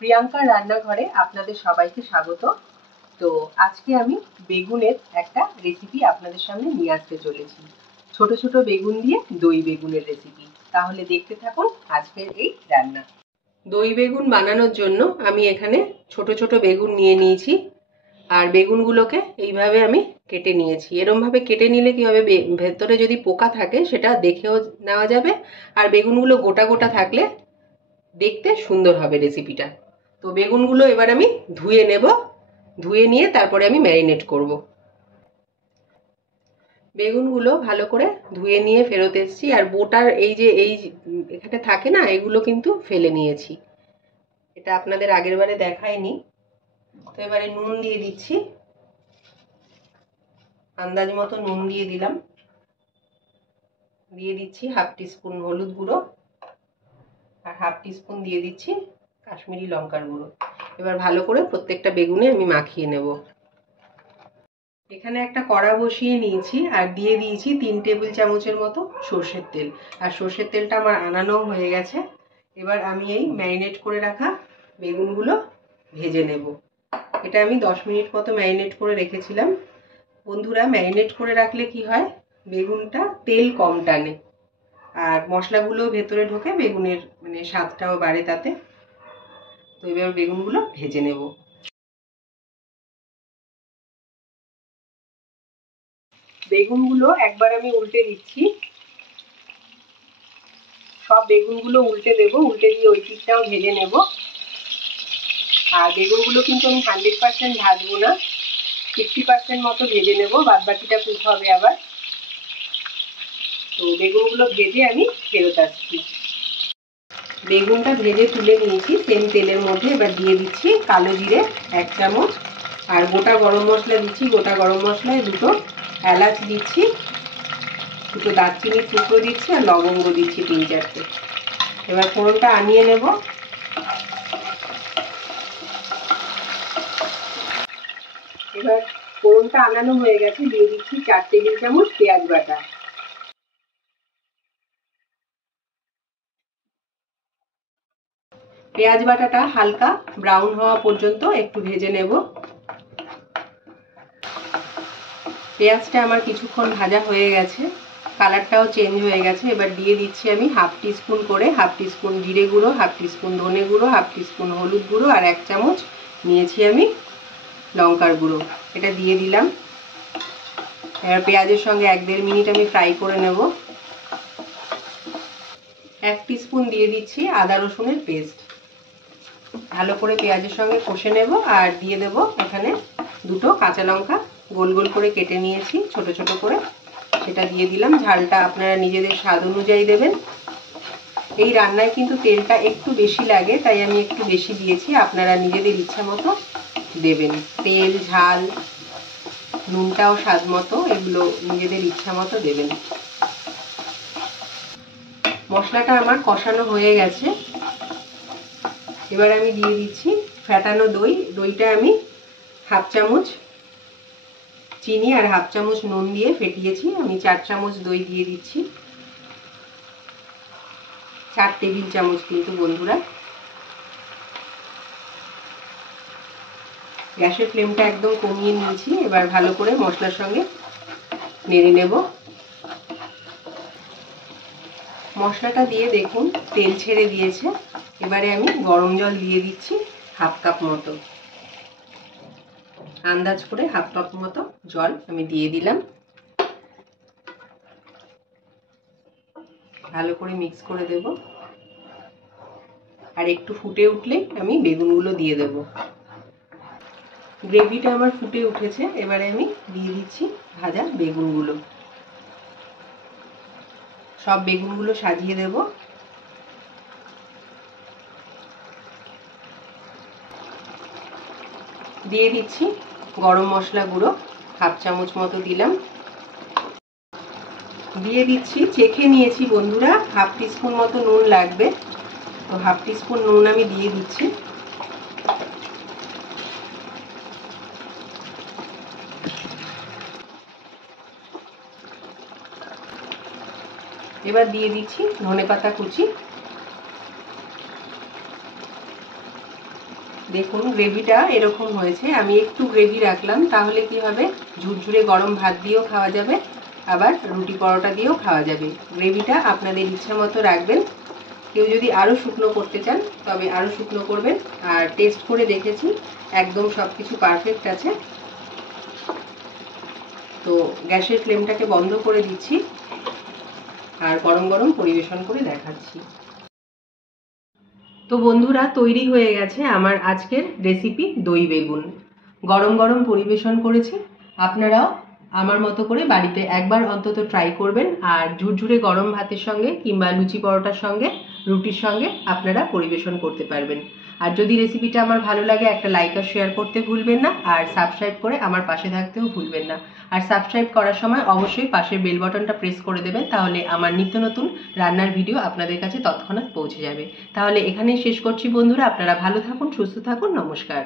প্রিয়াঙ্কার রান্নাঘরে আপনাদের সবাইকে স্বাগত। তো আজকে আমি বেগুনের একটা রেসিপি আপনাদের সামনে নিয়ে আসতে চলেছি। ছোট ছোট বেগুন দিয়ে দই বেগুনের রেসিপি। তাহলে দেখতে থাকুন আজকের এই রান্না। দই বেগুন বানানোর জন্য আমি এখানে ছোট ছোট বেগুন নিয়ে নিয়েছি, আর বেগুনগুলোকে এইভাবে আমি কেটে নিয়েছি। এরমভাবে কেটে নিলে কি হবে, ভেতরে যদি পোকা থাকে সেটা দেখেও নেওয়া যাবে, আর বেগুনগুলো গোটা গোটা থাকলে দেখতে সুন্দর হবে রেসিপিটা। তো বেগুনগুলো এবার আমি ধুয়ে নেব, ধুয়ে নিয়ে তারপরে আমি ম্যারিনেট করব। বেগুনগুলো ভালো করে ধুয়ে নিয়ে ফেরত এসেছি, আর বোটার এই এখানে থাকে না, এগুলো কিন্তু ফেলে নিয়েছি। এটা আপনাদের আগের বারে দেখাইনি। তো এবারে নুন দিয়ে দিচ্ছি, আন্দাজ মতো নুন দিয়ে দিলাম। দিয়ে দিচ্ছি হাফ টিস্পুন হলুদ গুঁড়ো, আর হাফ টিস্পুন দিয়ে দিচ্ছি কাশ্মীরি লঙ্কার গুঁড়ো। এবার ভালো করে প্রত্যেকটা বেগুনে আমি মাখিয়ে নেব। এখানে একটা কড়া বসিয়ে নিয়েছি, আর দিয়ে দিয়েছি 3 টেবিল চামচের মতো সর্ষের তেল। আর সর্ষের তেলটা আমার আনানো হয়ে গেছে। এবার আমি এই ম্যারিনেট করে রাখা বেগুনগুলো ভেজে নেব। এটা আমি 10 মিনিট মতো ম্যারিনেট করে রেখেছিলাম। বন্ধুরা, ম্যারিনেট করে রাখলে কি হয়, বেগুনটা তেল কম টানে, আর মশলাগুলো ভেতরে ঢোকে, বেগুনের স্বাদটাও বাড়ে তাতে। তো এবার বেগুনগুলো ভেজে নেব। বেগুনগুলো একবার আমি উল্টে দিচ্ছি, সব বেগুনগুলো উল্টে দেব, উল্টে দিয়ে ওই দিকটাও ভেজে নেব। আর বেগুনগুলো কিন্তু আমি 100% ভাজবো না, 50% মতো ভেজে নেব, বাদ বাকিটা কুক হবে আবার। তো বেগুনগুলো ভেজে আমি ফেরত আসছি। বেগুনটা ভেজে তুলে নিয়েছি সেম তেলের মধ্যে। এবার দিয়ে দিচ্ছি কালো জিরে 1 চামচ, আর গোটা গরম মশলা দিচ্ছি। গোটা গরম মশলায় 2টো এলাচ দিচ্ছি, 2টো দারচিনির টুকরো দিচ্ছি, আর লবঙ্গ দিচ্ছি 3-4টে। এবার ফোড়নটা আনিয়ে নেব। এবার ফোড়নটা আনানো হয়ে গেছে, দিয়ে দিচ্ছি 4 টেবিল চামচ পেঁয়াজ বাটা। পেঁয়াজ বাটাটা হালকা ব্রাউন হওয়া পর্যন্ত একটু ভেজে নেব। পেঁয়াজটা আমার কিছুক্ষণ ভাজা হয়ে গেছে, কালারটাও চেঞ্জ হয়ে গেছে। এবার দিয়ে দিচ্ছি আমি হাফ টিস্পুন করে, হাফ টিস্পুন জিরে গুঁড়ো, হাফ টিস্পুন ধনে গুঁড়ো, হাফ টিস্পুন হলুদ গুঁড়ো, আর 1 চামচ নিয়েছি আমি লঙ্কার গুঁড়ো। এটা দিয়ে দিলাম। এবার পেঁয়াজের সঙ্গে 1-1.5 মিনিট আমি ফ্রাই করে নেব। 1 টিস্পুন দিয়ে দিচ্ছি আদা রসুনের পেস্ট। ভালো করে পেঁয়াজের সঙ্গে কষে নেব, আর দিয়ে দেব এখানে 2টো কাঁচা লঙ্কা গোল গোল করে কেটে নিয়েছি ছোট ছোট করে, সেটা দিয়ে দিলাম। ঝালটা আপনারা নিজেদের স্বাদ অনুযায়ী দেবেন। এই রান্নায় কিন্তু তেলটা একটু বেশি লাগে, তাই আমি একটু বেশি দিয়েছি। আপনারা নিজেদের ইচ্ছা মতো দেবেন। তেল, ঝাল, নুনটাও স্বাদ মতো, এগুলো নিজেদের ইচ্ছা মতো দেবেন। মশলাটা আমার কষানো হয়ে গেছে। এবার আমি দিয়ে দিচ্ছি ফ্যাটানো দই। দইটা আমি হাফ চামচ চিনি আর হাফ চামচ নুন দিয়ে ফেটিয়েছি। আমি 4 চামচ দই দিয়ে দিচ্ছি। 4 টেবিল চামচ কিন্তু বন্ধুরা। গ্যাসের ফ্লেমটা একদম কমিয়ে নিয়েছি। এবার ভালো করে মশলার সঙ্গে নেড়ে নেব। মশলাটা দিয়ে দেখুন তেল ছেড়ে দিয়েছে। এবারে আমি গরম জল দিয়ে দিচ্ছি হাফ কাপ মতো, আন্দাজ করে হাফ কাপ মতো জল আমি দিয়ে দিলাম। ভালো করে মিক্স করে দেব, আর একটু ফুটে উঠলে আমি বেগুনগুলো দিয়ে দেব। গ্রেভিটা আমার ফুটে উঠেছে। এবারে আমি দিয়ে দিচ্ছি ভাজা বেগুনগুলো। সব বেগুনগুলো সাজিয়ে দেব। দিয়ে দিচ্ছি গরম মশলা গুঁড়ো হাফ চামচ মতো দিলাম। দিয়ে দিচ্ছি, চেখে নিয়েছি বন্ধুরা, হাফ টিস্পুন মতো নুন লাগবে, তো হাফ টিস্পুন নুন আমি দিয়ে দিচ্ছি। এবার দিয়ে দিচ্ছি ধনেপাতা কুচি। দেখুন গ্রেভিটা এরকম হয়েছে। আমি একটু গ্রেভি রাখলাম, তাহলে কি হবে, ঝুরঝুরে গরম ভাত দিয়েও খাওয়া যাবে, আবার রুটি পরোটা দিয়েও খাওয়া যাবে। গ্রেভিটা আপনাদের ইচ্ছা মতো রাখবেন। কেউ যদি আরও শুকনো করতে চান তবে আরও শুকনো করবেন। আর টেস্ট করে দেখেছি একদম সব কিছু পারফেক্ট আছে। তো গ্যাসের ফ্লেমটাকে বন্ধ করে দিচ্ছি আর গরম গরম পরিবেশন করে দেখাচ্ছি। তো বন্ধুরা, তৈরি হয়ে গেছে আমার আজকের রেসিপি দই বেগুন। গরম গরম পরিবেশন করেছি। আপনারাও আমার মতো করে বাড়িতে একবার অন্তত ট্রাই করবেন। আর ঝুরঝুরে গরম ভাতের সঙ্গে কিংবা লুচি পরোটার সঙ্গে, রুটির সঙ্গে আপনারা পরিবেশন করতে পারবেন। আর যদি রেসিপিটা আমার ভালো লাগে, একটা লাইক আর শেয়ার করতে ভুলবেন না। আর সাবস্ক্রাইব করে আমার পাশে থাকতেও ভুলবেন না। আর সাবস্ক্রাইব করার সময় অবশ্যই পাশের বেল বাটনটা প্রেস করে দেবেন, তাহলে আমার নিত্য নতুন রান্নার ভিডিও আপনাদের কাছে তৎক্ষণাৎ পৌঁছে যাবে। তাহলে এখানেই শেষ করছি বন্ধুরা। আপনারা ভালো থাকুন, সুস্থ থাকুন, নমস্কার।